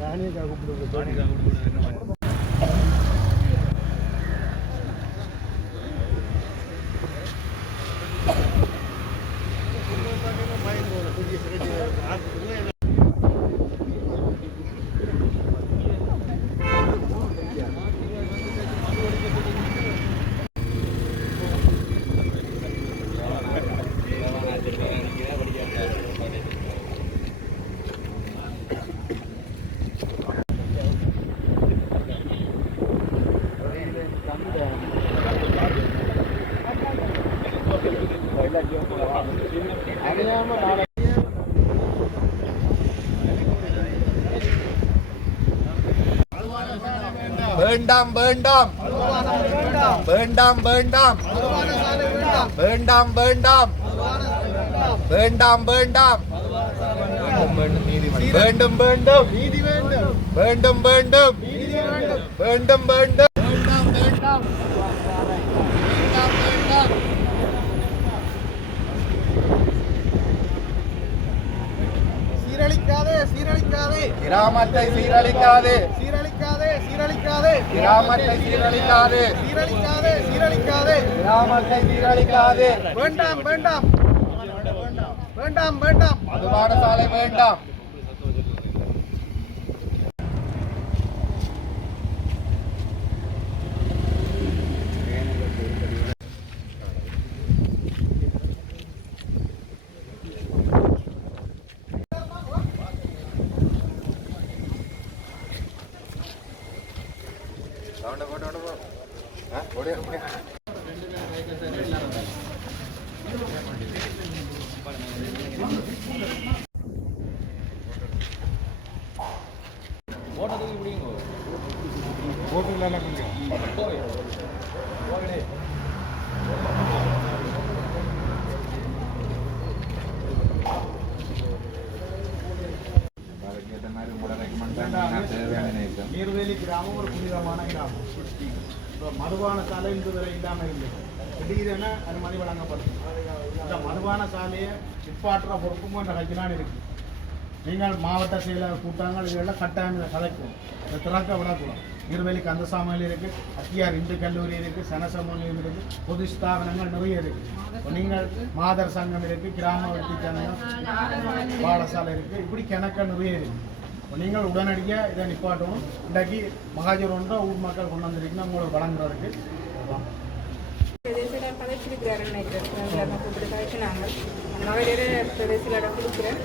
ராணியக்கா கூப்பிடுறது. வேண்டாம் வேண்டாம் வேண்டாம் வேண்டாம் வேண்டாம் வேண்டாம் வேண்டாம் வேண்டாம் வேண்டும் வேண்டும் நீதி வேண்டும் வேண்டும் வேண்டும் வேண்டும் வேண்டும் வேண்டாம் வேண்டாம் வேண்டாம் வேண்டாம் சீரழிக்காதே சீரழிக்காதே கிராமத்தை சீரழிக்காதே சீரழிக்காதே சீரழிக்காதே கிராமத்தை சீரழிக்காதே சீரழிக்காதே சீரழிக்காதே கிராமத்தை சீரழிக்காதே வேண்டாம் வேண்டாம் வேண்டாம் வேண்டாம் மதுபான சாலை வேண்டாம். நீர்வேலி கிராமம் ஒரு புனிதமான கிராமம். மதுபான சாலை இன்று வரை இல்லாமல் இருந்தது. திடீரென அனுமதி வழங்கப்படும். இந்த மதுபான சாலையை நிப்பாற்ற பொறுப்பும் என்ற கையிலான இருக்கு. நீங்கள் மாவட்ட செயலர் கூட்டங்கள் இதெல்லாம் கட்டாயம் கதைக்கும். இதை திறக்க விடக்கூடாது. நீர்வேலி கந்தசாமியில் இருக்கு, அத்தியார் இந்து கல்லூரி இருக்கு, சனசமூலியம் இருக்கு, பொது ஸ்தாபனங்கள் நிறைய இருக்கு. நீங்கள் மாதர் சங்கம் இருக்கு, கிராம வெட்டி சங்கம், பாடசாலை இருக்கு, இப்படி கணக்க நிறைய இருக்கு. நீங்கள் உடனடியாக இதை நிப்பாட்டணும். இன்றைக்கு மகாஜர் ஒன்றா ஊர் மக்கள் கொண்டு வந்திருக்கீங்கன்னா உங்களுக்கு வழங்குறதுக்கு மகளிர் பிரதேச கொடுக்குறேன்